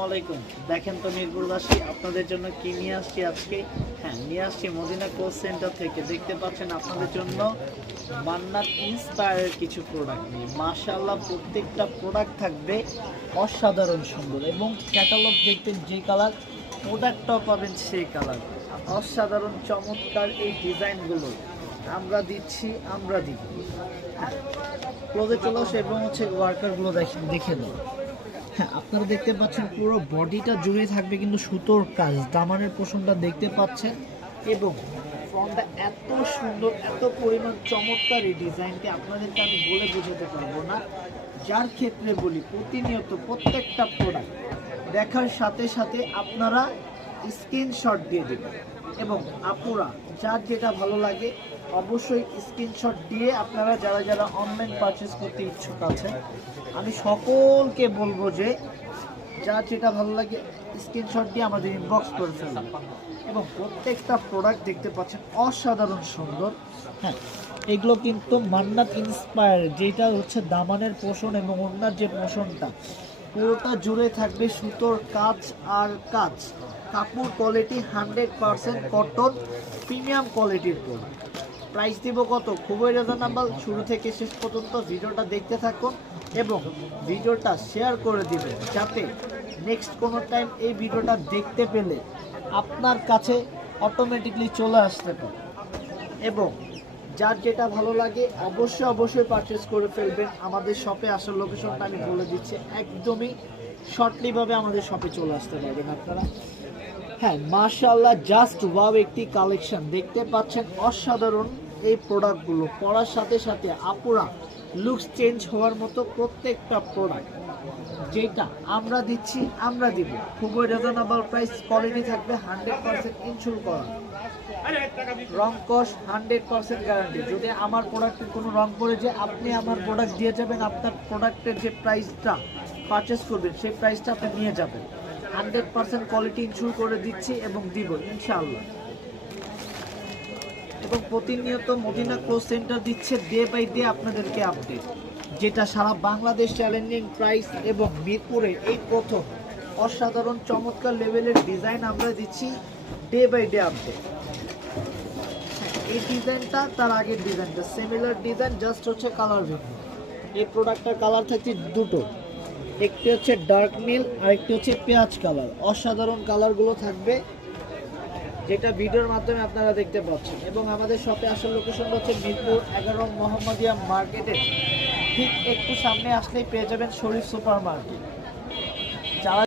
আসসালামু আলাইকুম। দেখেন তো মিরপুরবাসী, আপনাদের জন্য কি নিয়ে আসছি আজকে। নিয়ে আসছি মদিনা ক্লোথ সেন্টার থেকে। দেখতে পাচ্ছেন আপনাদের জন্য মান্নাত ইন্সপায়ারের কিছু প্রোডাক্ট নিয়ে। মাশাআল্লাহ, প্রত্যেকটা প্রোডাক্ট থাকবে অসাধারণ সুন্দর এবং ক্যাটালগ দেখবেন যে কালার, প্রোডাক্টটাও পাবেন সেই কালার। অসাধারণ চমৎকার এই ডিজাইনগুলো আমরা দিচ্ছি, আমরা দিব। ক্লোজে চলে আসে এবং ওয়ার্কারগুলো দেখে দাও। আপনারা দেখতে পাচ্ছেন পুরো বডিটা জুড়ে থাকবে কিন্তু সুতোর কাজ, দামানের পোষণটা দেখতে পাচ্ছেন এবং ফ্রন্টটা এত সুন্দর, এত পরিমাণ চমৎকার এই ডিজাইনটি আপনাদেরকে আমি বলে বোঝাতে পারবো না। যার ক্ষেত্রে বলি, প্রতিনিয়ত প্রত্যেকটা প্রোডাক্ট দেখার সাথে সাথে আপনারা স্ক্রিনশট দিয়ে দেবেন এবং আপুরা যার যেটা ভালো লাগে অবশ্যই স্ক্রিনশট দিয়ে আপনারা যারা যারা অনলাইন পারচেস করতে ইচ্ছুক আছেন, আমি সকলকে বলবো যে যার যেটা ভালো লাগে স্ক্রিনশট দিয়ে আমাদের ইনবক্স করে ফেলবেন। এবং প্রত্যেকটা প্রোডাক্ট দেখতে পাচ্ছেন অসাধারণ সুন্দর। এগুলো কিন্তু মান্নাত ইন্সপায়ার, যেটা হচ্ছে দামানের পোষণ এবং ওড়নার যে পোষণটা পুরোটা জুড়ে থাকবে সুতোর কাজ আর কাজ। কাপড় কোয়ালিটি 100% কটন, প্রিমিয়াম কোয়ালিটির প্রোডাক্ট। প্রাইস দিব কত? খুবই রিজনেবল। শুরু থেকে শেষ পর্যন্ত ভিডিওটা দেখতে থাকুন এবং ভিডিওটা শেয়ার করে দিবেন, যাতে নেক্সট কোনো টাইম এই ভিডিওটা দেখতে পেলে আপনার কাছে অটোমেটিকলি চলে আসতে পারে। এবং যার যেটা ভালো লাগে অবশ্যই পারচেস করে ফেলবেন। আমাদের শপে আসার লোকেশনটা আমি বলে দিচ্ছি, একদমই শর্টলিভাবে আমাদের শপে চলে আসতে পারবেন আপনারা। মাশাআল্লাহ, জাস্ট ওয়াও একটি কালেকশন দেখতে পাচ্ছেন। অসাধারণ এই প্রোডাক্টগুলো পরার সাথে সাথে আপুরা লুকস চেঞ্জ হওয়ার মতো প্রত্যেকটা প্রোডাক্ট যেটা আমরা দিচ্ছি, আমরা দিব খুবই রিজনেবল প্রাইস। কোয়ালিটি থাকবে 100% ইনশিওর করা, রং কস 100% গ্যারান্টি। যদি আমার প্রোডাক্টের কোনো রং পড়ে যায়, আপনি আমার প্রোডাক্ট দিয়ে যাবেন, আপনার প্রোডাক্টের যে প্রাইসটা পারচেস করবেন সেই প্রাইসটা আপনি নিয়ে যাবেন। 100% কোয়ালিটি ইনশিওর করে দিচ্ছি এবং দিব ইনশাআল্লাহ। এবং প্রতিনিয়ত মদিনা ক্লোথ সেন্টার দিচ্ছে ডে বাই ডে আপনাদেরকে আপডেট, যেটা সারা বাংলাদেশ চ্যালেঞ্জিং প্রাইস এবং মিরপুরে এই প্রথম অসাধারণ চমৎকার লেভেলের ডিজাইন আমরা দিচ্ছি ডে বাই ডে আপডেট। এই ডিজাইনটা তার আগের ডিজাইনটা সিমিলার ডিজাইন, জাস্ট হচ্ছে কালার ভিন্ন। এই প্রোডাক্টটার কালার থাকছে দুটো, একটি হচ্ছে ডার্ক নীল আর একটি হচ্ছে পেঁয়াজ কালার। অসাধারণ কালারগুলো থাকবে, যেটা ভিডিওর মাধ্যমে আপনারা দেখতে পাচ্ছেন। এবং আমাদের শপে আসার লোকেশন হচ্ছে মিরপুর 11 মোহাম্মদিয়া মার্কেটের ঠিক একটু সামনে আসলেই পেয়ে যাবেন শরীফ সুপার মার্কেট। যারা